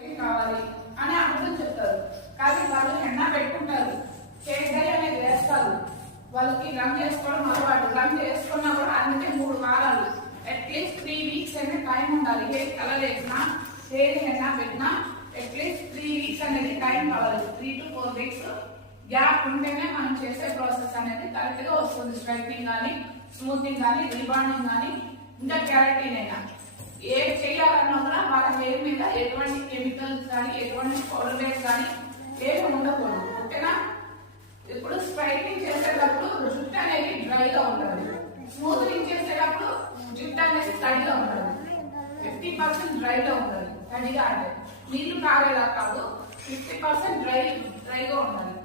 కావాలి అని అబద్ధం చెప్తారు. కానీ వాళ్ళు హెన్నా పెట్టుకుంటారు, హెయిర్ డై అనేది వేస్తారు. వాళ్ళకి రంగు చేసుకోవడం అలవాటు. రంగు చేసుకున్నా కూడా అందుకే 3 వారాలు అట్లీస్ట్ 3 వీక్స్ అనే టైం ఉండాలి. హెయిర్ కలర్ వేసినా హెయిర్ హెన్నా పెట్టినా అట్లీస్ట్ 3 వీక్స్ అనేది టైం కావాలి. 3 to 4 వీక్స్ గ్యాప్ ఉంటేనే మనం చేసే ప్రాసెస్ అనేది కరెక్ట్ గా వస్తుంది. స్ట్రైట్నింగ్ కానీ, స్మూతింగ్ కానీ, రిబాండింగ్ కానీ, ఇంకా కెరాటిన్ అయినా ఏ చేయాలన్నా కూడా వాళ్ళ హెయిర్ మీద ఎటువంటి కెమికల్స్ కానీ, ఎటువంటి పౌడర్స్ కానీ ఏమి ఉండకూడదు. ఓకేనా? ఇప్పుడు స్ట్రైట్నింగ్ చేసేటప్పుడు జుట్టు అనేది డ్రైగా ఉండాలి. స్మూతింగ్ చేసేటప్పుడు జుట్టు అనేది తడిగా ఉండాలి. 50% డ్రైగా ఉండాలి. తడిగా అంటే నీళ్లు కాగేలా కాదు, 50% డ్రైగా ఉండాలి.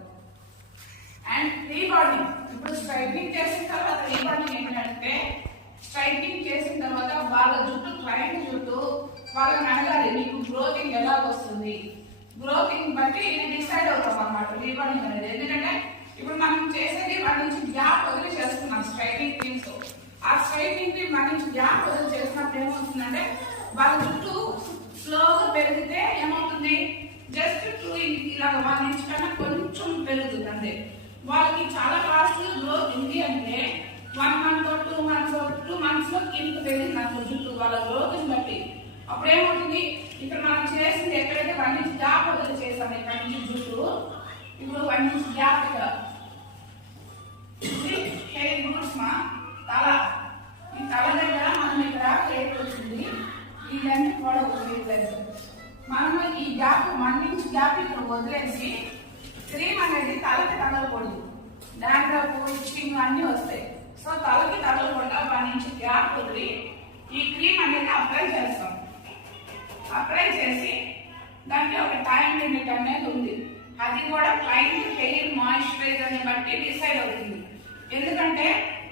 అండ్ రీబాండింగ్, ఇప్పుడు స్ట్రైట్నింగ్ చేసిన తర్వాత రీబాండింగ్ ఏంటంటే, స్ట్రైట్నింగ్ చేసిన తర్వాత వాళ్ళ జుట్టు, క్లయింట్ జుట్టు వాళ్ళని అడగాలి మీకు గ్రోతింగ్ ఎలా వస్తుంది. గ్రోతింగ్ బట్టి ఇది డిసైడ్ అవుతాం అన్నమాట రీబాండింగ్ అనేది. ఎందుకంటే ఇప్పుడు మనం చేసేది వాళ్ళ నుంచి గ్యాప్ వదిలి చేస్తున్నాం స్ట్రైట్నింగ్ క్రీమ్స్. ఆ స్ట్రైట్నింగ్ క్రీమ్ మన నుంచి గ్యాప్ వదిలి చేసినప్పుడు ఏమవుతుందంటే వాళ్ళ జుట్టు స్లోగా పెరిగితే ఏమవుతుంది, జస్ట్ 2 ఇలా 1 ఇంచ్ కన్నా కొంచెం పెరుగుతుంది అంతే. వాళ్ళకి చాలా ఫాస్ట్ గ్రోత్ ఉంది అంటే 1 month 2 months లో ఇంత పెరిగింది నాకు జుట్టు వాళ్ళ గ్రోత్ బట్టి. అప్పుడు ఏమవుతుంది, ఇక్కడ మనం చేసింది ఎక్కడైతే 1 ఇంచ్ గ్యాప్ వదిలి చేసాం ఇక్కడ నుంచి జుట్టు, ఇప్పుడు 1 ఇంచ్ గ్యాప్ ఇక్కడ హెయిర్ రూట్స్ మా తల, ఈ తల దగ్గర మనం ఇక్కడ హెయిర్ వచ్చింది, ఈ లెంత్ కూడా వదిలేదు. మనం ఈ గ్యాప్ 1 ఇంచ్ గ్యాప్ ఇక్కడ వదిలేసి క్రీమ్ అనేది తలకి తగలకూడదు. డాండ్రఫ్, ఇచ్చింగ్ అన్ని వస్తాయి. సో తలకి తగలకుండా 1 ఇంచ్ గ్యాప్ వదిలి ఈ క్రీమ్ అనేది అప్లై చేస్తాం. అప్లై చేసి దానికి ఒక టైం లిమిట్ అనేది ఉంది. అది కూడా క్లయింట్ హెయిర్ మాయిశ్చరైజర్ బట్టి డిసైడ్ అవుతుంది. ఎందుకంటే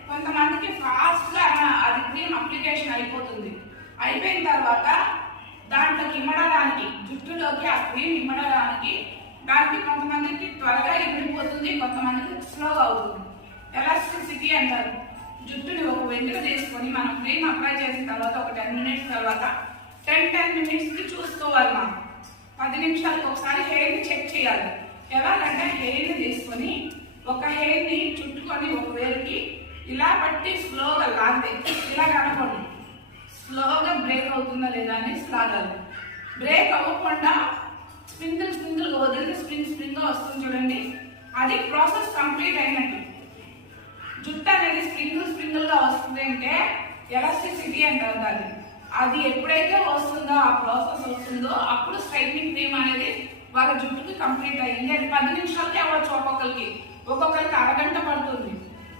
కొంతమందికి ఫాస్ట్ గా అది క్రీమ్ అప్లికేషన్ అయిపోతుంది. అయిపోయిన తర్వాత దాంట్లోకి ఇమ్మడడానికి, జుట్టులోకి ఆ క్రీమ్ ఇమ్మడడానికి దానికి కొంతమందికి త్వరగా ఇమిడిపోతుంది, కొంతమందికి స్లోగా అవుతుంది. ఎలాస్టిసిటీ అంటారు. జుట్టుని ఒక వెంట్రుక తీసుకొని మనం క్రీమ్ అప్లై చేసిన తర్వాత ఒక 10 minutes తర్వాత 10 minutes కి చూసుకోవాలి. మనం 10 నిమిషాలకు ఒకసారి హెయిర్ ని చెక్ చేయాలి. ఎలాగంటే హెయిర్ ని తీసుకొని ఒక హెయిర్ ని చుట్టుకొని ఒక వేరుకి ఇలా పట్టి స్లోగా లాగితే ఇలా కనపడి స్లోగా బ్రేక్ అవుతుందా లేదా అని లాగాలి. బ్రేక్ అవ్వకుండా స్ప్రింగిల్ గా వదిలితే స్ప్రింగ్ గా వస్తుంది చూడండి, అది ప్రాసెస్ కంప్లీట్ అయినట్టు. జుట్టు అనేది స్ప్రింగిల్ గా వస్తుంది అంటే ఎలాస్టిసిటీ అంటారు దాన్ని. అది ఎప్పుడైతే వస్తుందో, ఆ ప్రాసెస్ వస్తుందో అప్పుడు స్ట్రైట్నింగ్ క్రీమ్ అనేది వాళ్ళ జుట్టుకి కంప్లీట్ అయ్యింది. అది 10 నిమిషాలకి అవ్వచ్చు, ఒక్కొక్కరికి అరగంట పడుతుంది.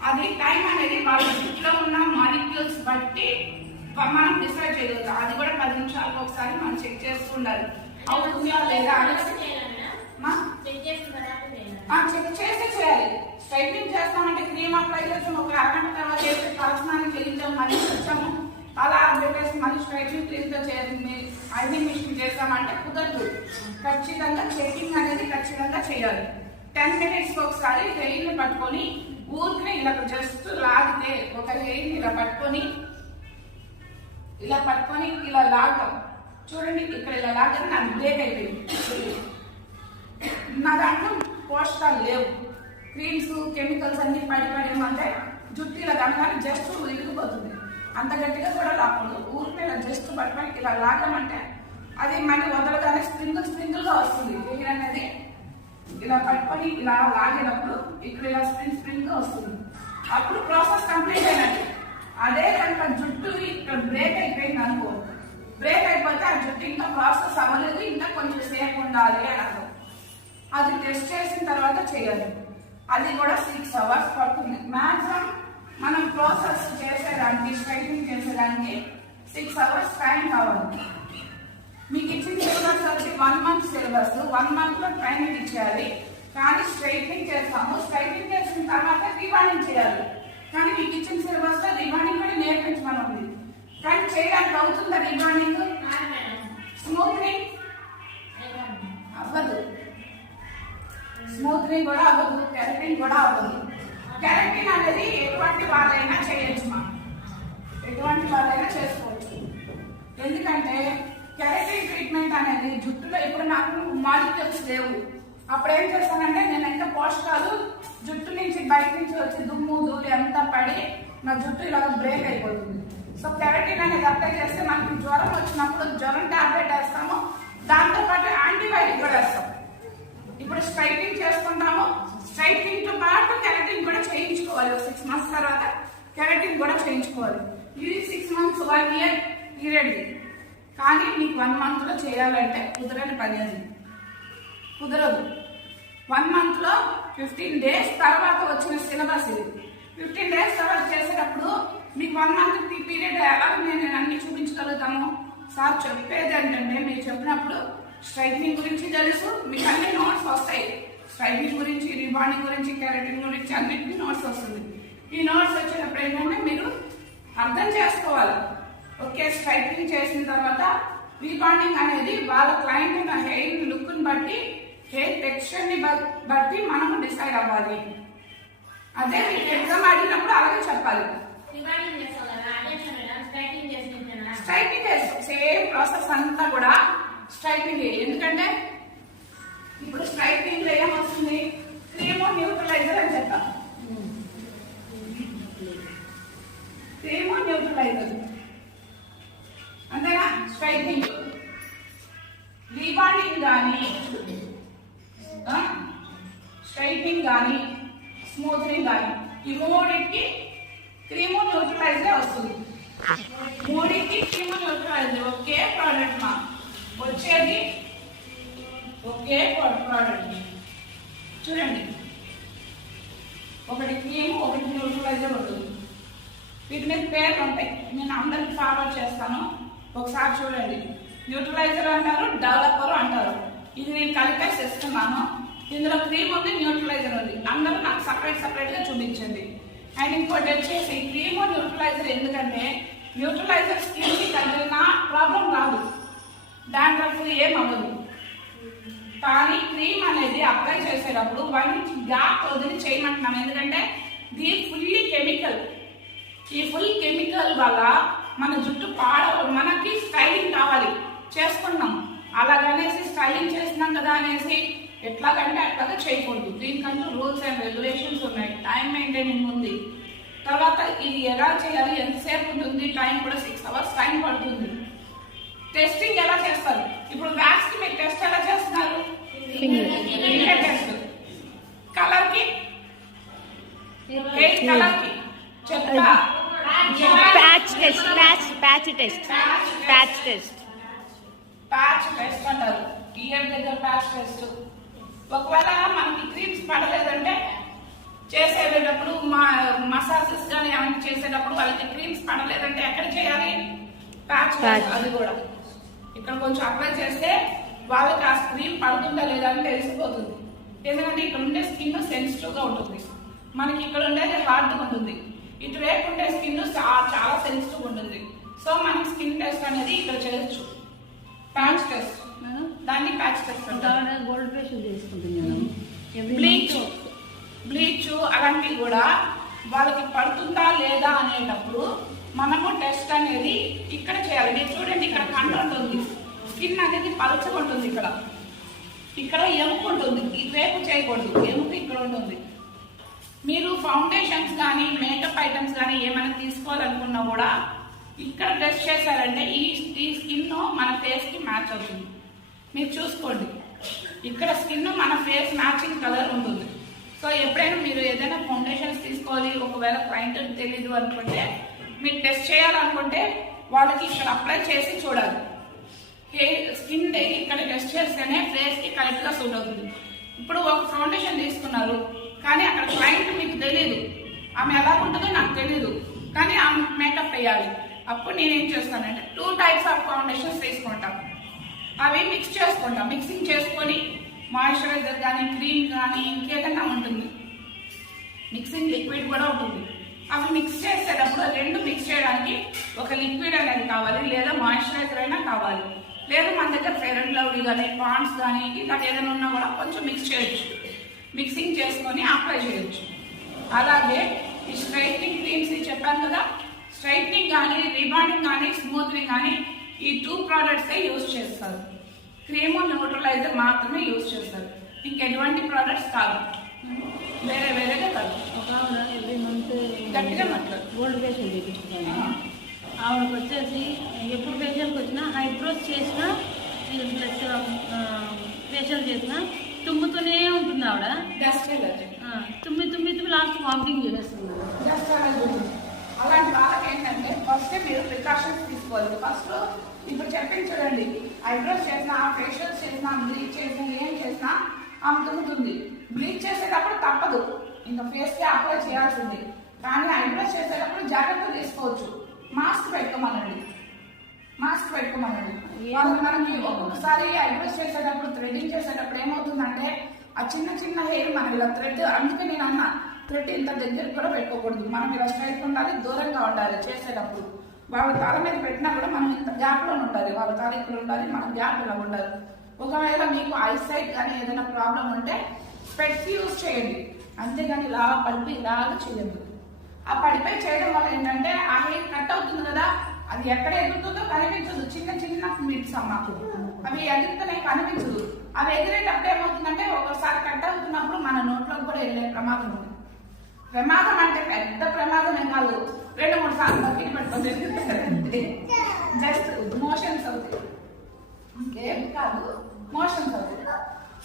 అది టైం అనేది వాళ్ళ జుట్టులో ఉన్న మాలిక్యూల్స్ బట్టి మనం డిసైడ్ చేయగలుగుతాం. అది కూడా 10 నిమిషాలకు ఒకసారి మనం చెక్ చేస్తూ ఉండాలి, అవుతుందా లేదా చెక్ చేసి చేయాలి. స్ట్రైట్నింగ్ చేస్తామంటే క్రీమ్ అప్లై చేస్తాం, ఒక అరగంట తర్వాత చేసి తలస్నానం చేయించాం, మళ్ళీ వచ్చాము అలా పెట్టేసి మళ్ళీ స్ట్రైట్నింగ్ క్రీమ్ తో ఐరన్ మిషన్ చేస్తామంటే కుదరదు. ఖచ్చితంగా చెకింగ్ అనేది ఖచ్చితంగా చేయాలి. 10 minutes ఒకసారి హెయిర్ ని పట్టుకొని ఊరికి ఇలా జస్ట్ లాగితే, ఒక హెయిర్ ని ఇలా పట్టుకొని ఇలా లాగం చూడండి, ఇక్కడ ఇలా లాగని నాకు బ్రేక్ అయిపోయింది. నా దాంట్లో పోషకాలు లేవు, క్రీమ్స్ కెమికల్స్ అన్ని పడి అంటే జుట్టు ఇలా దాని జస్ట్ ఇరిగిపోతుంది. అంత గట్టిగా కూడా లాగకూడదు. ఊరికి ఇలా జస్ట్ పట్టుకొని ఇలా లాగమంటే అది మళ్ళీ వదలగానే స్ప్రింగిల్ గా వస్తుంది. హెయిర్ అనేది ఇలా పట్టుకొని ఇలా లాగినప్పుడు ఇక్కడ ఇలా స్ప్రింగ్ గా వస్తుంది. అప్పుడు ప్రాసెస్ కంప్లీట్ అయినట్టు. అదే కనుక జుట్టు ఇక్కడ బ్రేక్ అయిపోయింది అనుకో, బ్రేక్ అయిపోతే ఆ జుట్టు ఇంకా ప్రాసెస్ అవ్వలేదు, ఇంకా కొంచెం సేపు ఉండాలి అని అర్థం. అది టెస్ట్ చేసిన తర్వాత చేయాలి. అది కూడా 6 hours పడుతుంది మాక్సిమం. మనం ప్రాసెస్ చేసేదానికి, స్ట్రైట్నింగ్ చేసేదానికి 6 hours టైం కావాలి. మీకు ఇచ్చిన సిలబస్ వచ్చి 1 month సిలబస్, 1 month లో ట్రైనింగ్ ఇచ్చేయాలి. కానీ స్ట్రైట్నింగ్ చేస్తాము, స్ట్రైట్నింగ్ చేసిన తర్వాత రిబాండింగ్ చేయాలి. కానీ మీకు ఇచ్చిన సిలబస్ లో రిబాండింగ్ కూడా నేర్పించమని ఉంది. కానీ చేయడానికి అవుతుందా రిబాండింగ్? స్మూత్నింగ్ అవ్వదు, స్మూత్నింగ్ కూడా అవ్వదు, కెరటిన్ కూడా అవ్వదు. కెరటిన్ అనేది ఎటువంటి వాళ్ళైనా చేయొచ్చు, ఎటువంటి వాళ్ళైనా చేసుకోవచ్చు. ఎందుకంటే కెరటిన్ ట్రీట్మెంట్ కెరటిన్ అనేది జుట్టులో ఇప్పుడు నాకు మాలిక్యూల్స్ లేవు. అప్పుడు ఏం చేస్తానంటే నేను ఎంత పోషకాలు జుట్టు నుంచి బయట నుంచి వచ్చి దుమ్ము ధూళి అంతా పడి నా జుట్టు ఇలా బ్రేక్ అయిపోతుంది. సో కెరటిన్ అనేది అప్లై చేస్తే మనకి జ్వరం వచ్చినప్పుడు జ్వరం టాబ్లెట్ వేస్తాము, దాంతోపాటు యాంటీబయాటిక్ కూడా వేస్తాం. ఇప్పుడు స్ట్రైటింగ్ చేసుకుంటాము, స్ట్రైటింగ్ తో పాటు కెరటిన్ కూడా చేయించుకోవాలి. 6 months తర్వాత కెరటిన్ కూడా చేయించుకోవాలి. ఇది 6 months 1 year పీరియడ్. కానీ మీకు 1 month లో చేయాలంటే కుదరని పని, అది కుదరదు. 1 month లో 15 days తర్వాత వచ్చిన సిలబస్ ఇది. 15 days తర్వాత చేసేటప్పుడు మీకు 1 month పీరియడ్ ఎలా నేను అన్ని చూపించగలుగుతాము. సార్ చెప్పేది ఏంటంటే మీరు చెప్పినప్పుడు స్ట్రైట్నింగ్ గురించి తెలుసు, మీకు అన్ని నోట్స్ వస్తాయి. స్ట్రైట్నింగ్ గురించి, రిబాండింగ్ గురించి, కెరటిన్ గురించి అన్నిటికీ నోట్స్ వస్తుంది. ఈ నోట్స్ వచ్చేటప్పుడు ఏంటంటే మీరు అర్థం చేసుకోవాలి. ఓకే, స్ట్రైట్నింగ్ చేసిన తర్వాత రీబాండింగ్ అనేది వాళ్ళ క్లయింట్ హెయిర్ లుక్ ని బట్టి, హెయిర్ టెక్స్చర్ ని బట్టి మనము డిసైడ్ అవ్వాలి. అదే మీకు ఎగ్జామ్ అడిగినప్పుడు అలాగే చెప్పాలి. స్ట్రైట్నింగ్ చేస్తాం, సేమ్ ప్రాసెస్ అంతా కూడా స్ట్రైట్నింగ్. ఎందుకంటే ఇప్పుడు స్ట్రైట్నింగ్ లో ఏమొస్తుంది, క్రీమో న్యూట్రలైజర్ అని చెప్తాం. క్రీమో న్యూట్రలైజర్ అంతేనా. స్ట్రైట్నింగ్, రీబాండింగ్ కానీ, స్ట్రైట్నింగ్ కానీ, స్మూత్నింగ్ కానీ, ఈ మూడింటికి క్రీమో న్యూట్రలైజర్ వస్తుంది. మూడింటికి క్రీమో న్యూట్రలైజర్ ఒకే ప్రోడక్ట్ మా వచ్చేది, ఒకే ప్రోడక్ట్. చూడండి, ఒకటి క్రీము, ఒకటి న్యూట్రలైజర్ ఉంటుంది. వీటి మీద పేర్లు ఉంటాయి, నేను అందరికి ఫార్వర్డ్ చేస్తాను, ఒకసారి చూడండి. న్యూట్రలైజర్ అంటారు, డెవలపర్ అంటారు. ఇది నేను కలిపేసి ఇస్తున్నాను. ఇందులో క్రీమ్ ఉంది, న్యూట్రలైజర్ ఉంది. అందరూ నాకు సపరేట్ గా చూపించండి. అండ్ ఇంకోటి వచ్చేసి క్రీమ్ న్యూట్రలైజర్, ఎందుకంటే న్యూట్రలైజర్ స్కిన్ కి తగిలిన ప్రాబ్లం రాదు, డాండ్రఫ్ ఏమవ్వదు. కానీ క్రీమ్ అనేది అప్లై చేసేటప్పుడు 1 inch గ్యాప్ వదిలి చేయమంటున్నాం. ఎందుకంటే దీని ఫుల్లీ కెమికల్. ఈ ఫుల్ కెమికల్ వల్ల మన జుట్టు మనకి స్టైలింగ్ కావాలి, చేసుకున్నాం. అలాగనేసి స్టైలింగ్ చేస్తున్నాం కదా అనేసి ఎట్లాగంటే అట్లాగా చేయకూడదు. దీనికంటూ రూల్స్ అండ్ రెగ్యులేషన్స్ ఉన్నాయి, టైం మెయింటైనింగ్ ఉంది. తర్వాత ఇది ఎలా చేయాలి, ఎంతసేపు ఉంటుంది, టైం కూడా 6 hours టైం పడుతుంది. టెస్టింగ్ ఎలా చేస్తారు, ఇప్పుడు వ్యాక్స్ కి మీరు టెస్ట్ ఎలా చేస్తున్నారు, ఫింగర్ టెస్ట్. కలర్ కి, హెయిర్ కలర్ కి చెప్తా, ప్యాచ్ టెస్ట్ అంటారు. ఇయర్ దగ్గర ప్యాచ్ టెస్ట్. ఒకవేళ మనకి క్రీమ్స్ పడలేదంటే చేసేటప్పుడు మసాజెస్ కానీ ఏమైనా చేసేటప్పుడు వాళ్ళకి క్రీమ్స్ పడలేదంటే ఎక్కడ చేయాలి, ప్యాచ్. అది కూడా ఇక్కడ కొంచెం అప్లై చేస్తే వాళ్ళకి ఆ క్రీమ్ పడుతుందా లేదా అని తెలిసిపోతుంది. ఎందుకంటే ఇక్కడ ఉండే స్కిన్ సెన్సిటివ్ గా ఉంటుంది, మనకి ఇక్కడ ఉండేది హార్డ్గా ఉంటుంది. ఇటువైపు ఉండే స్కిన్ చాలా సెన్సిటివ్ ఉంటుంది. సో మనకి స్కిన్ టెస్ట్ అనేది ఇక్కడ చేయొచ్చు, ప్యాచ్ టెస్ట్. దాన్ని ప్యాచ్ టెస్ట్ అంటారు. గోల్డ్ ఫేషియల్ చేసుకుంటున్నాను, బ్లీచ్ అలాంటివి కూడా వాళ్ళకి పడుతుందా లేదా అనేటప్పుడు మనము టెస్ట్ అనేది ఇక్కడ చేయాలి. మీరు చూడండి, ఇక్కడ కంటెంట్ ఉంది, స్కిన్ అనేది పలుచగా ఉంటుంది. ఇక్కడ ఎముక ఉంటుంది, ఇటువైపు చేయకూడదు, ఎముక ఇక్కడ ఉంటుంది. మీరు ఫౌండేషన్స్ కానీ మేకప్ ఐటమ్స్ కానీ ఏమైనా తీసుకోవాలనుకున్నా కూడా ఇక్కడ టెస్ట్ చేశారంటే ఈ స్కిన్ మన ఫేస్ కి మ్యాచ్ అవుతుంది. మీరు చూసుకోండి, ఇక్కడ స్కిన్ మన ఫేస్ మ్యాచింగ్ కలర్ ఉంటుంది. సో ఎప్పుడైనా మీరు ఏదైనా ఫౌండేషన్స్ తీసుకోవాలి, ఒకవేళ క్లయింట్ తెలీదు అనుకుంటే, మీరు టెస్ట్ చేయాలనుకుంటే వాళ్ళకి ఇక్కడ అప్లై చేసి చూడాలి. స్కిన్ ఇక్కడ టెస్ట్ చేస్తేనే ఫేస్ కి కరెక్ట్ గా సూట్ అవుతుంది. ఇప్పుడు ఒక ఫౌండేషన్ తీసుకున్నారు, కానీ అక్కడ క్లయింట్ మీకు తెలియదు, ఆమె ఎలా ఉంటుందో నాకు తెలియదు, కానీ ఆమె మేకప్ వేయాలి. అప్పుడు నేనేం చేస్తానంటే 2 types ఆఫ్ ఫౌండేషన్స్ తీసుకుంటాం, అవి మిక్స్ చేసుకుంటాం. మిక్సింగ్ చేసుకొని మాయిశ్చరైజర్ కానీ, క్రీమ్ కానీ, ఇంకేదైనా ఉంటుంది, మిక్సింగ్ లిక్విడ్ కూడా ఉంటుంది. అవి మిక్స్ చేసేటప్పుడు 2 మిక్స్ చేయడానికి ఒక లిక్విడ్ అనేది కావాలి, లేదా మాయిశ్చరైజర్ అయినా కావాలి, లేదా మన దగ్గర ఫెయిర్ అండ్ లవ్లీ కానీ, పాండ్స్ కానీ, ఇలా ఏదైనా ఉన్నా కూడా కొంచెం మిక్స్ చేయొచ్చు. మిక్సింగ్ చేసుకొని అప్లై చేయొచ్చు. అలాగే ఈ స్ట్రైట్నింగ్ క్రీమ్స్ చెప్పాను కదా, స్ట్రైట్నింగ్ కానీ, రిబాండింగ్ కానీ, స్మూత్నింగ్ కానీ ఈ 2 products యూజ్ చేస్తారు. క్రీము న్యూట్రలైజర్ మాత్రమే యూజ్ చేస్తారు. ఇంకెటువంటి ప్రోడక్ట్స్ కాదు, వేరేగా కాదు. ఒక ఆవిడ ఎవ్రీ మంత్ గట్టిగా మాట్లాడు. గోల్డ్ ఫేషియల్ చేయించుకుంటాను. ఆవిడకి వచ్చేసి ఎప్పుడు ఫేషియల్కి వచ్చినా హైబ్రోస్ చేసినా ప్లస్ ఫేషియల్ చేసినా తుమ్ముతూనే ఉంటుంది ఆవిడ. డస్ట్ ఎలర్జీ, తుమ్మి లాస్ట్ వామిటింగ్ చేసేస్తుంది. డస్ట్ ఎలర్జీ అలాంటి వాళ్ళకి ఏంటంటే ఫస్ట్ మీరు ప్రికాషన్స్ తీసుకోవాలి. ఫస్ట్ ఇప్పుడు చెప్పింది చూడండి, ఐబ్రోస్ చేసినా, ఫేషియల్స్ చేసినా, బ్లీచ్ చేసినా, ఏం చేసినా ఆమె తుమ్ముతుంది. బ్లీచ్ చేసేటప్పుడు తప్పదు, ఇంకా ఫేస్కి అప్లై చేయాల్సింది. కానీ ఐబ్రోస్ చేసేటప్పుడు జాగ్రత్తలు తీసుకోవచ్చు. మాస్క్ పెట్టుకోమనండి. మనకి ఒక్కొక్కసారి ఐబ్రోస్ చేసేటప్పుడు, థ్రెడ్డింగ్ చేసేటప్పుడు ఏమవుతుందంటే ఆ చిన్న హెయిర్ మనకి ఇలా థ్రెడ్, అందుకే నేను అన్నా థ్రెడ్ ఇంత దగ్గర కూడా పెట్టుకోకూడదు. మనం ఇలా స్ట్రైట్ ఉండాలి, దూరంగా ఉండాలి. చేసేటప్పుడు వాళ్ళ తల మీద పెట్టినా కూడా మనం ఇంత గ్యాప్లో ఉండాలి. వాళ్ళ తల ఇక్కడ ఉండాలి, మన గ్యాప్ ఇలా ఉండాలి. ఒకవేళ మీకు ఐసైట్ కానీ ఏదైనా ప్రాబ్లం ఉంటే స్పెట్స్ యూజ్ చేయండి, అంతేగాని ఇలా పడిపి ఇలాగ చేయద్దు. ఆ పడిపై చేయడం వల్ల ఏంటంటే ఆ హెయిర్ కట్ అవుతుంది కదా, అది ఎక్కడ ఎగురుతుందో కనిపించదు. చిన్న మిడ్స్ అమ్మకు అవి ఎగురుతూనే కనిపించదు. అవి ఎగిరేటప్పుడు ఏమవుతుందంటే ఒకసారి కట్ అవుతున్నప్పుడు మన నోట్లోకి కూడా ఎగిరే ప్రమాదం ఉంది. ప్రమాదం అంటే పెద్ద ప్రమాదం ఏం కాదు, 2-3 సార్లు బకెట్ పెట్టుకోండి, జస్ట్ మోషన్స్ అవుతాయి, ఏం కాదు, మోషన్స్ అవుతాయి.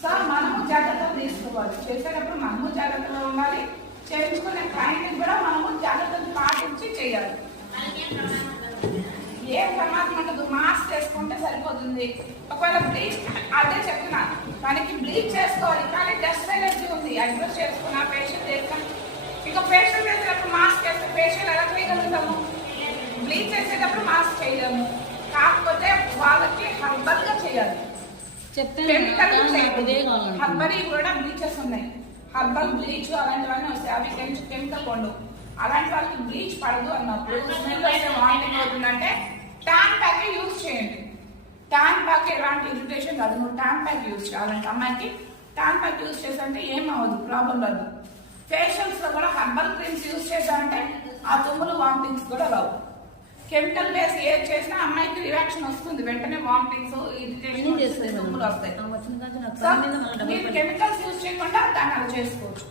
సో మనము జాగ్రత్తలు తీసుకోవాలి. చేసేటప్పుడు మనము జాగ్రత్తగా ఉండాలి, చేయించుకునే క్లయింట్కి కూడా మనము జాగ్రత్తలు పాటించి చేయాలి. ఏం ప్రమాదం ఉండదు, మాస్క్ వేసుకుంటే సరిపోతుంది. ఒకవేళ బ్లీచ్, అదే చెప్తున్నా, దానికి బ్లీచ్ చేసుకోవాలి. కానీ డస్ట్ ఎలర్జీ ఉంది, ఐబ్రోస్ చేసుకున్నా, ఫేషియల్ చేసుకున్నా, ఇంకా ఫేషియల్ చేసేటప్పుడు మాస్క్ వేస్తే ఫేషియల్ ఎలా చేయగలుగుతాము? బ్లీచ్ చేసేటప్పుడు మాస్క్ చేయలేము. కాకపోతే వాళ్ళకి హర్బల్ గా చేయాలి, హర్బల్ కూడా బ్లీచెస్ ఉన్నాయి. హర్బల్ బ్లీచ్ అలాంటివన్నీ వస్తాయి, అవి కెమికల్ ఉండవు. అలాంటి వాళ్ళకి బ్లీచ్ పడదు అన్నప్పుడు, స్మెల్ అయితే వామిటింగ్ అవుతుందంటే ట్యాన్ ప్యాక్ యూజ్ చేయండి. ట్యాన్ ప్యాక్ ఎలాంటి ఇరిటేషన్ కాదు, నువ్వు ట్యాన్ ప్యాక్ యూజ్ చేయాలంటే అమ్మాయికి ట్యాన్ ప్యాక్ యూజ్ చేసంటే ఏం అవ్వదు, ప్రాబ్లం రాదు. ఫేషియల్స్ లో కూడా హర్బల్ క్రీమ్స్ యూజ్ చేశారంటే ఆ తుమ్ములు వామిటింగ్స్ కూడా రావు. కెమికల్ బేస్ ఏది చేసినా అమ్మాయికి రియాక్షన్ వస్తుంది, వెంటనే వామిటింగ్స్, ఇరిటేషన్, తుమ్ములు వస్తాయి. మీరు కెమికల్స్ యూజ్ చేయకుండా దాన్ని అలా చేసుకోవచ్చు.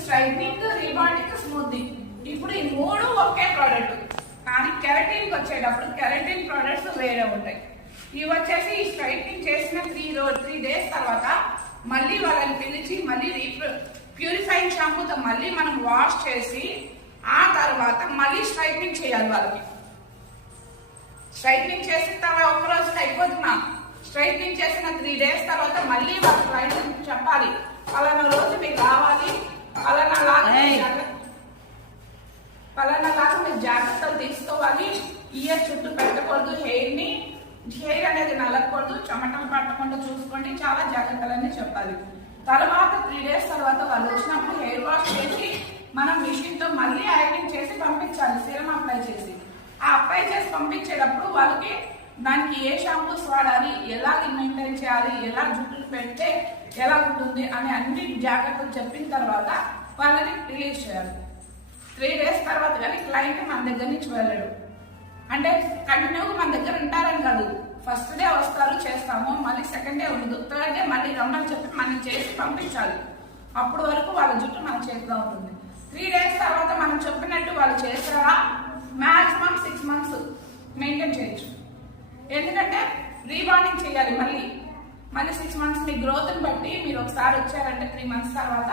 స్ట్రైట్నింగ్, రీబాండింగ్, స్మూతింగ్, ఇప్పుడు ఈ 3 ఒకే ప్రోడక్ట్. కానీ కెరటిన్ వచ్చేటప్పుడు కెరటిన్ ప్రోడక్ట్స్ వేరే ఉంటాయి. ఇవి వచ్చేసి స్ట్రైట్నింగ్ చేసిన 3 డేస్ తర్వాత మళ్ళీ వాళ్ళని పిలిచి మళ్ళీ ప్యూరిఫైయింగ్ షాంపూతో మళ్ళీ మనం వాష్ చేసి ఆ తర్వాత మళ్ళీ స్ట్రైట్నింగ్ చేయాలి. వాళ్ళకి స్ట్రైట్నింగ్ చేసిన తర్వాత ఒక్క రోజులో అయిపోతున్నా, స్ట్రైట్నింగ్ చేసిన 3 డేస్ తర్వాత మళ్ళీ వాళ్ళ క్లయింట్ చెప్పాలి, పలానా రోజు మీకు రావాలి, పలానా లాగా మీరు జాగ్రత్తలు తీసుకోవాలి. ఇయర్ చుట్టూ పెట్టకూడదు, హెయిర్ అనేది నలగకూడదు, చెమటలు పట్టకుండా చూసుకోండి, చాలా జాగ్రత్తలన్నీ చెప్పాలి. తర్వాత 3 డేస్ తర్వాత వాళ్ళు వచ్చినప్పుడు హెయిర్ వాష్ చేసి మనం మిషన్ తో మళ్ళీ ఐరనింగ్ చేసి పంపించాలి, సీరం అప్లై చేసి. ఆ అప్లై చేసి పంపించేటప్పుడు వాళ్ళకి దానికి ఏ షాంపూస్ వాడాలి, ఎలా మెయింటైన్ చేయాలి, ఎలా జుట్టులు పెడితే ఎలా ఉంటుంది అని అన్ని జాగ్రత్తలు చెప్పిన తర్వాత వాళ్ళని రిలీజ్ చేయాలి. 3 డేస్ తర్వాత కానీ క్లయింట్ మన దగ్గర నుంచి వెళ్ళడు. అంటే కంటిన్యూగా మన దగ్గర ఉంటారని కాదు, ఫస్ట్ డే వస్తారు, చేస్తాము, మళ్ళీ సెకండ్ డే ఉండదు, థర్డ్ డే మళ్ళీ రమ్మని చెప్పి మనం చేసి పంపించాలి. అప్పుడు వరకు వాళ్ళ జుట్టు మన చేతిలో ఉంటుంది. 3 డేస్ తర్వాత మనం చెప్పినట్టు వాళ్ళు చేస్తారా, మాక్సిమం 6 months మెయింటైన్ చేయొచ్చు. ఎందుకంటే రీబాండింగ్ చేయాలి మళ్ళీ 6 months మీ గ్రోత్ని బట్టి. మీరు ఒకసారి వచ్చారంటే 3 months తర్వాత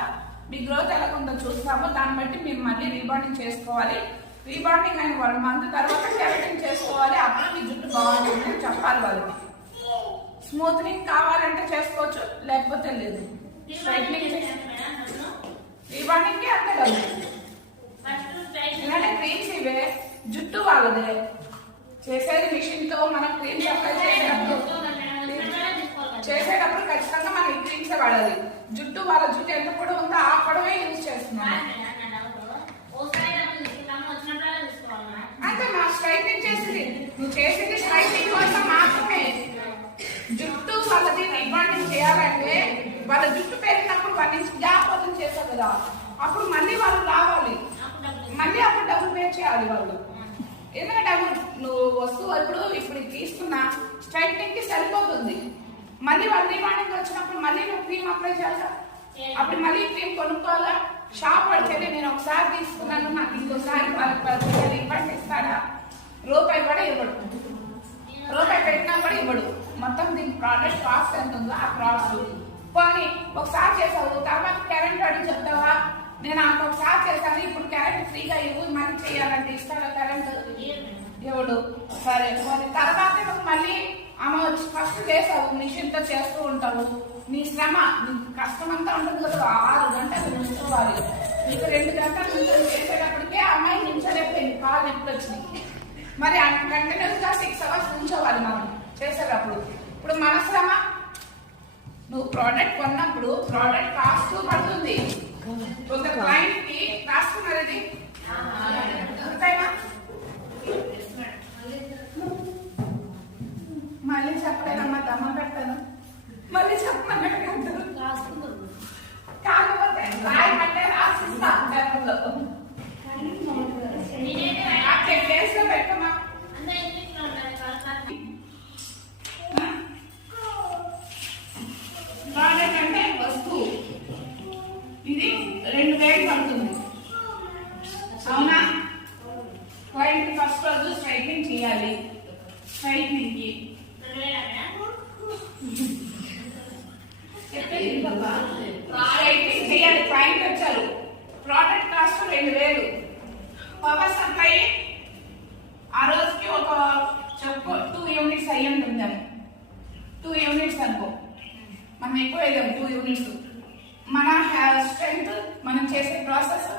మీ గ్రోత్ ఎలా ఉందో చూస్తామో దాన్ని బట్టి మీరు మళ్ళీ రీబాండింగ్ చేసుకోవాలి. రీబాండింగ్ అయిన 1 month తర్వాత కెరటిన్ చేసుకోవాలి, అప్పుడు మీ జుట్టు బాగుంటుంది అని చెప్పాలి వాళ్ళకి. స్మూత్నింగ్ కావాలంటే చేసుకోవచ్చు, లేకపోతే లేదు. స్ట్రైట్నింగ్, రీబాండింగ్ అంతే కదా. ఇలాంటి క్రీమ్స్ ఇవే, జుట్టు వాళ్ళదే. చేసేది మిషన్ తో, మనం క్రీమ్స్ అప్లై చేసేటప్పుడు ఖచ్చితంగా మనం ఈ క్రీమ్స్ వాడాలి. జుట్టు వాళ్ళ జుట్టు ఎంత పొడవు ఉందో ఆ పొడవే యూజ్ చేస్తున్నాం. అంటే మా స్ట్రైట్నింగ్ చేసేది, నువ్వు చేసేది స్ట్రైట్నింగ్ కోసం మాత్రమే. జుట్టు వాళ్ళది రీబాండింగ్ చేయాలంటే వాళ్ళ జుట్టు పెరిగినప్పుడు 1 inch గ్యాప్ ఓపెన్ చేస్తారు కదా, అప్పుడు మళ్ళీ వాళ్ళు రావాలి, మళ్ళీ అప్పుడు డబ్బులు పే చేయాలి వాళ్ళు. ఎందుకంటే నువ్వు వస్తువు ఇప్పుడు తీసుకున్న స్ట్రైట్నింగ్ కి సరిపోతుంది, మళ్ళీ వాళ్ళు రీమార్నింగ్ వచ్చినప్పుడు మళ్ళీ నువ్వు క్రీమ్ అప్లై చేయాలి. అప్పుడు మళ్ళీ క్రీమ్ కొనుక్కోవాలా. షాప్ పడితే నేను ఒకసారి తీసుకున్నాను, నాకు ఇంకోసారి వాళ్ళకి ఇవ్వండి ఇస్తాడా? రూపాయి కూడా ఇవ్వడు. రూపాయి పెట్టినా కూడా ఇవ్వడు. మొత్తం దీని ప్రోడక్ట్ కాస్ట్ ఎంత ఉందో ఆ కాస్ట్ పోనీ ఒకసారి చేసావు, తర్వాత కరెంట్ అడిగి చెప్తావా? నేను ఒకసారి చేశాను, ఇప్పుడు కరెంట్ ఫ్రీగా ఇవ్వు, మళ్ళీ చేయాలంటే ఇస్తాడా కరెంట్? ఇవ్వడు. సరే పోనీ తర్వాత మళ్ళీ ఆమె వచ్చి ఫస్ట్ చేసావు, మిషన్తో చేస్తూ ఉంటావు, నీ శ్రమ నీ కష్టం అంతా ఉంటుంది కదా. 6 గంటలు నిల్చోవాలి. నీకు 2 గంటలు నిల్చొని చేసేటప్పటికే అమ్మాయి నిల్చోలేకపోయింది, కాలు నొప్పులు వచ్చినాయి. మరి కంటిన్యూస్గా 6 అవర్స్ ఉంచోవాలి మనం చేసేటప్పుడు. ఇప్పుడు మన శ్రమ, నువ్వు ప్రోడక్ట్ కొన్నప్పుడు ప్రోడక్ట్ కాస్ట్ పడుతుంది. ఒక క్లయింట్ కి రాసుకున్నారు ఇది మళ్ళీ చెప్పలేదమ్మా, దమ్మ పెట్టాను మళ్ళీ చెప్పమని కాకపోతే రాయమంటే రాసిస్తా పేపర్లో పెట్టమా. ప్రోడక్ట్ అంటే వస్తువు, ఇది 2000 పడుతుంది అవునా? క్లయింట్ ఫస్ట్ రోజు స్ట్రైట్నింగ్ చేయాలి. స్ట్రైట్నింగ్ కి స్ట్రైట్నింగ్ చేయాలి. క్లయింట్ వచ్చారు, ప్రోడక్ట్ కాస్ట్ 2000. పవర్ సప్లై ఆ రోజుకి ఒక చెప్పు 2 యూనిట్స్ అయ్యి ఉంటుందని. 2 యూనిట్స్ అనుకో, మనం ఎక్కువ వేయలేము. 2 యూనిట్స్ మన స్ట్రెంత్, మనం చేసే ప్రాసెస్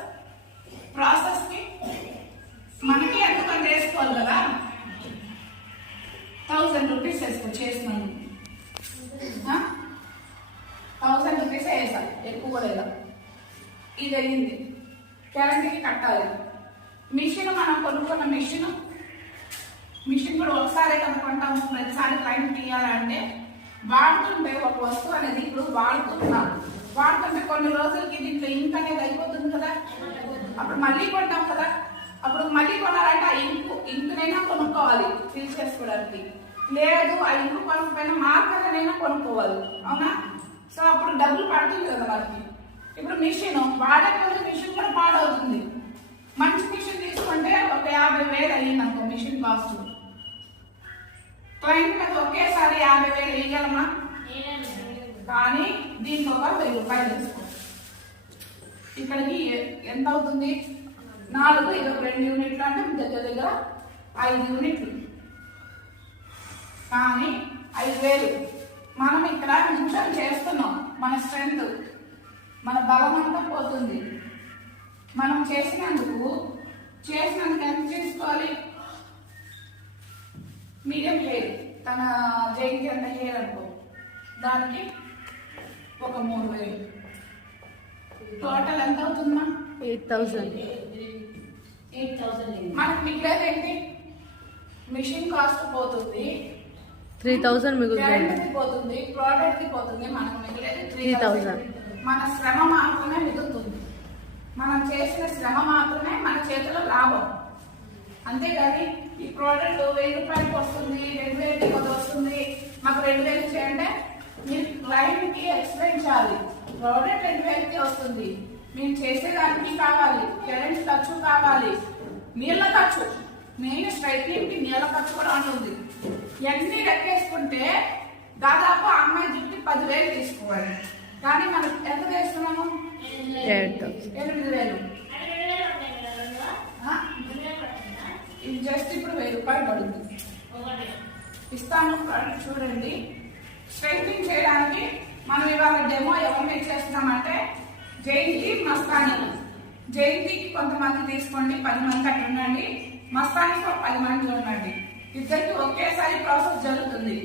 కి మనకి ఎంతమంది వేసుకోవాలి కదా. 1000 రూపీస్ వేసుకో చేసినాను. 1000 రూపీస్ వేసాలి, ఎక్కువ కూడా వేయాలి. ఇది అయ్యింది. కరెంట్కి కట్టాలి. మిషన్ మనం కొనుక్కున్న మిషన్ కూడా ఒకసారి కనుక్కుంటాము, ప్రతిసారి క్లయింట్ తీయాలంటే వాడుతుంటే ఒక వస్తువు అనేది ఇప్పుడు వాడుతుంటే కొన్ని రోజులకి దీంట్లో ఇంక్ అనేది అయిపోతుంది కదా. అప్పుడు మళ్ళీ కొంటాం కదా. అప్పుడు మళ్ళీ కొనాలంటే ఆ ఇంకునైనా కొనుక్కోవాలి ఫిల్ చేసుకోవడానికి. లేదు ఆ ఇంకు కొనుక్కపోయినా మార్కర్నైనా కొనుక్కోవాలి అవునా? సో అప్పుడు డబ్బులు పడుతుంది కదా మనకి. ఇప్పుడు మిషన్ వాడకపోతే మిషన్ కూడా పాడవుతుంది. మంచి మిషన్ తీసుకుంటే ఒక 50,000 అయ్యింది అనుకో మిషన్ కాస్ట్. క్లయింట్ మీద ఒకేసారి 50,000 వేయగలమా? కానీ దీనికి ఒక 1000 రూపాయలు తీసుకో. ఇక్కడికి ఎంత అవుతుంది? 4 ఇది ఒక 2 యూనిట్లు అంటే దగ్గర 5 యూనిట్లు. కానీ 5,000 మనం ఇక్కడ నిమిషం చేస్తున్నాం. మన స్ట్రెంత్, మన బలం అంతా పోతుంది. మనం చేసినందుకు ఎంత చేసుకోవాలి? మీడియం హెయిర్, తన జైకి అంత హెయిర్ అనుకో, దానికి ఒక 3,000. టోటల్ ఎంత అవుతుందా? 8,000. మనకు మిగిలేదు ఏంటి? మిషన్ కాస్ట్ పోతుంది, 3,000 మిగులుతుంది, పోతుంది, ప్రోడక్ట్ కి పోతుంది. మనకు మిగిలేదు 3,000. మన శ్రమ మాత్రమే మిగులుతుంది. మనం చేసిన శ్రమ మాత్రమే మన చేతిలో లాభం. అంతేగాని ఈ ప్రోడక్ట్ 1000 రూపాయలకి వస్తుంది, 2,000కి వస్తుంది, మాకు 2,000 చేయంటే మీరు క్లయింట్ కి ఎక్స్ప్లెయిన్ చేయాలి. ప్రోడక్ట్ 2,000కి వస్తుంది, మేము చేసేదానికి కావాలి, కరెంట్ ఖర్చు కావాలి, నీళ్ళ ఖర్చు, మెయిన్ స్ట్రైట్నింగ్ కి నీళ్ళ ఖర్చు కూడా ఉంటుంది. ఇవన్నీ లెక్కేసుకుంటే దాదాపు అమ్మాయి జుట్టు 10,000 తీసుకోవాలి. కానీ మనం ఎంత చేస్తున్నాము? 8,000. ఇది జస్ట్ ఇప్పుడు 1000 రూపాయలు పడుతుంది. ఇస్తాను చూడండి. స్ట్రైట్నింగ్ చేయడానికి మనం ఇవాళ డెమో ఎవరిని చేస్తున్నామంటే జయంతి, మస్తాని. జయంతికి కొంతమంది తీసుకోండి, 10 మంది అట్లా ఉండండి. మస్తానికి ఒక 10 మంది ఉండండి. ఇద్దరికి ఒకేసారి ప్రాసెస్ జరుగుతుంది.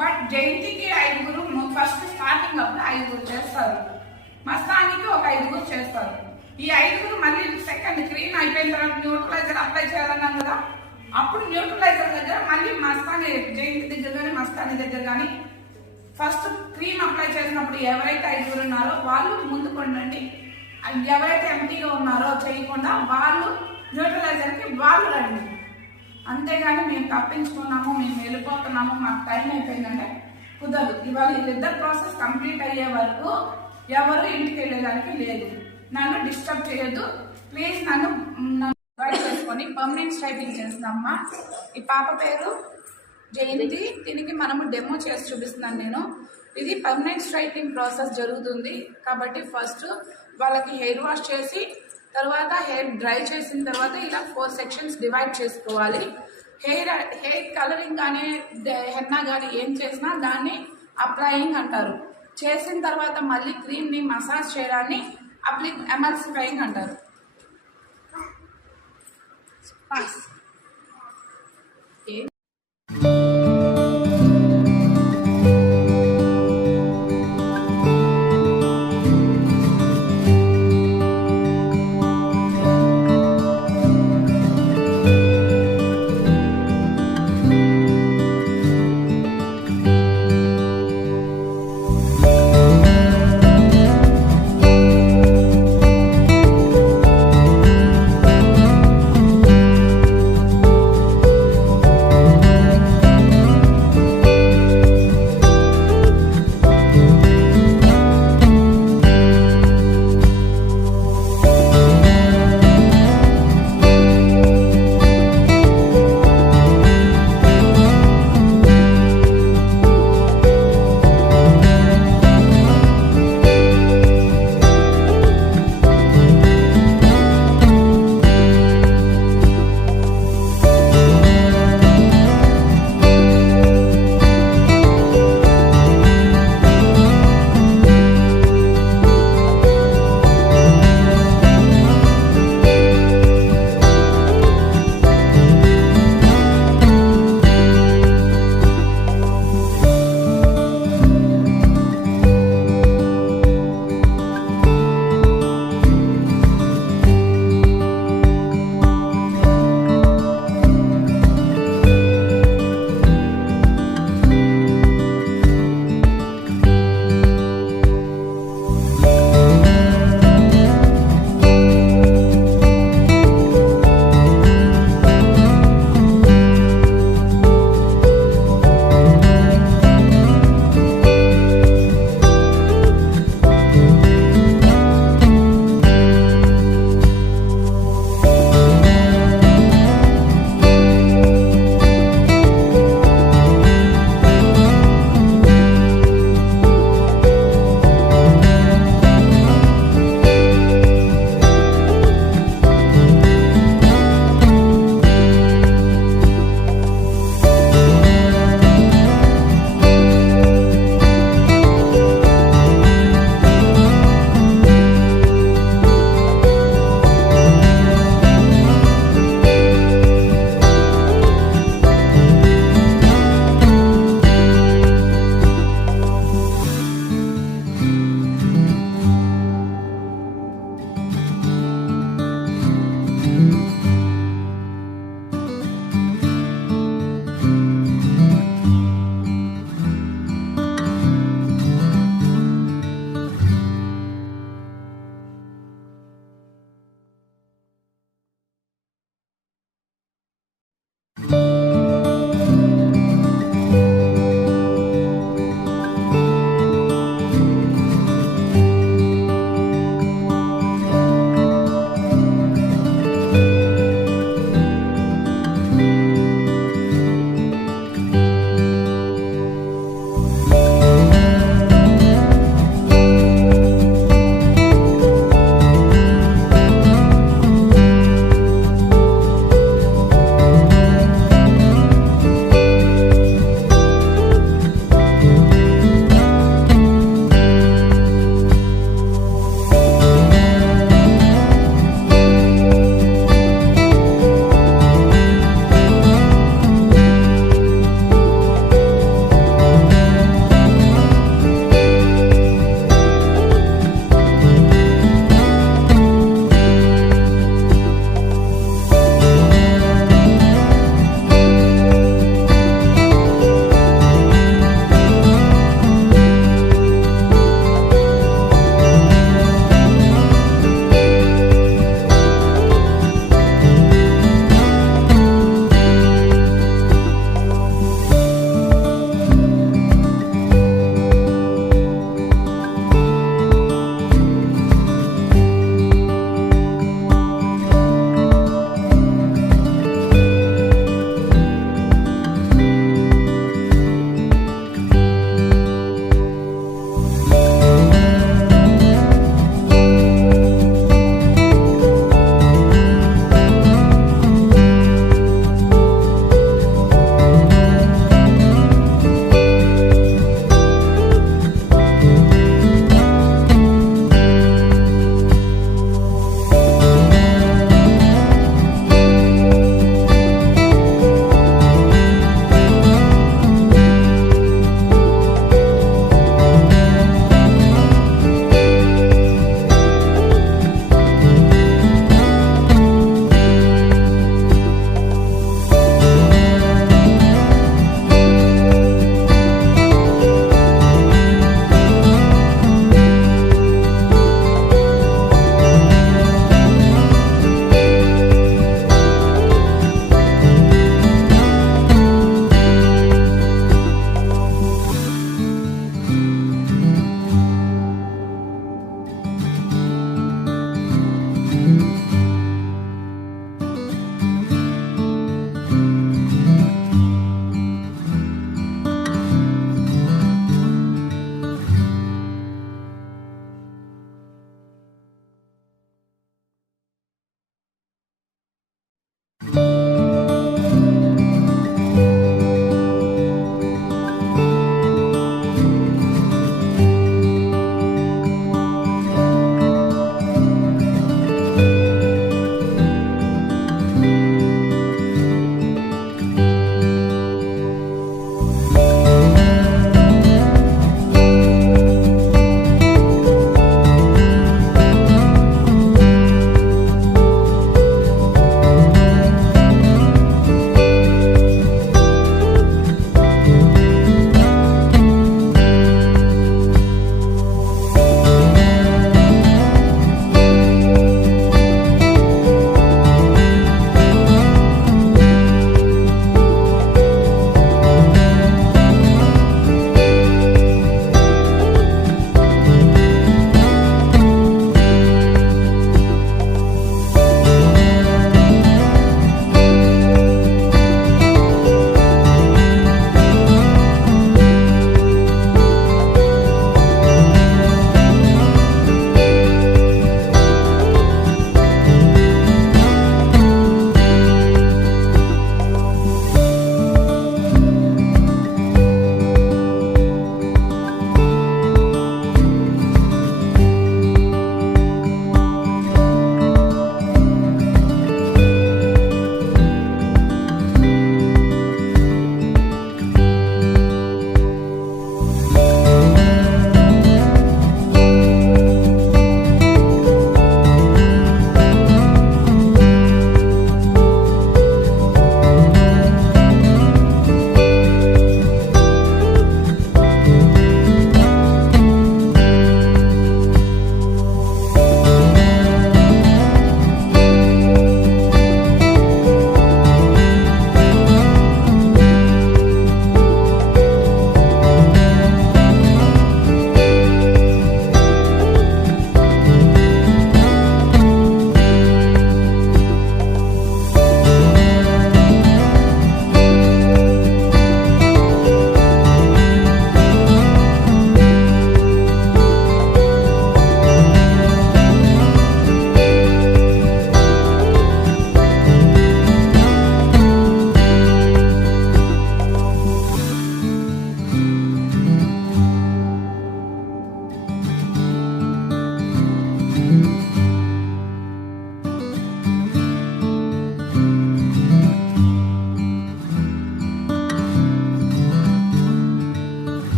బట్ జయంతికి 5 ఫస్ట్ స్టార్టింగ్ అప్పుడు 5 చేస్తారు, మస్తానికి ఒక 5 చేస్తారు. ఈ 5 మళ్ళీ సెకండ్ క్రీమ్ అయిపోయిన తర్వాత న్యూట్రలైజర్ అప్లై చేయాలన్నాం కదా. అప్పుడు న్యూట్రలైజర్ దగ్గర మళ్ళీ మస్తాని, జయంతి దగ్గర కానీ మస్తాని దగ్గర కానీ ఫస్ట్ క్రీమ్ అప్లై చేసినప్పుడు ఎవరైతే 5 ఉన్నారో వాళ్ళు ముందుకు ఉండండి. ఎవరైతే ఎంటీగా ఉన్నారో చేయకుండా వాళ్ళు న్యూట్రలైజర్కి వాళ్ళు రండి. అంతేగాని మేము తప్పించుకున్నాము, మేము వెళ్ళిపోతున్నాము, మాకు టైం అయిపోయిందంటే కుదరదు. ఇవాళ వీళ్ళిద్దరు ప్రాసెస్ కంప్లీట్ అయ్యే వరకు ఎవరు ఇంటికి వెళ్ళేదానికి లేదు. నన్ను డిస్టర్బ్ చేయొద్దు ప్లీజ్. నన్ను రైట్ చేసుకొని పర్మనెంట్ స్ట్రైటింగ్ చేస్తామమ్మా. ఈ పాప పేరు జయంతి. దీనికి మనము డెమో చేసి చూపిస్తున్నాను నేను. ఇది పర్మనెంట్ స్ట్రైటింగ్ ప్రాసెస్ జరుగుతుంది కాబట్టి ఫస్ట్ వాళ్ళకి హెయిర్ వాష్ చేసి తర్వాత హెయిర్ డ్రై చేసిన తర్వాత ఇలా 4 సెక్షన్స్ డివైడ్ చేసుకోవాలి. హెయిర్ కలరింగ్ కానీ హెన్నా కానీ ఏం చేసినా దాన్ని అప్లయింగ్ అంటారు. చేసిన తర్వాత మళ్ళీ క్రీమ్ని మసాజ్ చేయడాన్ని ఎమల్సిఫైయింగ్ అంటారు.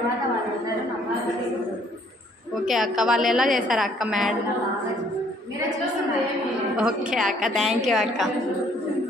తర్వాత వాళ్ళు ఉన్నారు నమ్మాలి. ఓకే అక్క, వాళ్ళు ఎలా చేశారు అక్క మ్యాడ్? మీరే చూస్తున్నారు. ఓకే అక్క, థ్యాంక్ యూ అక్క.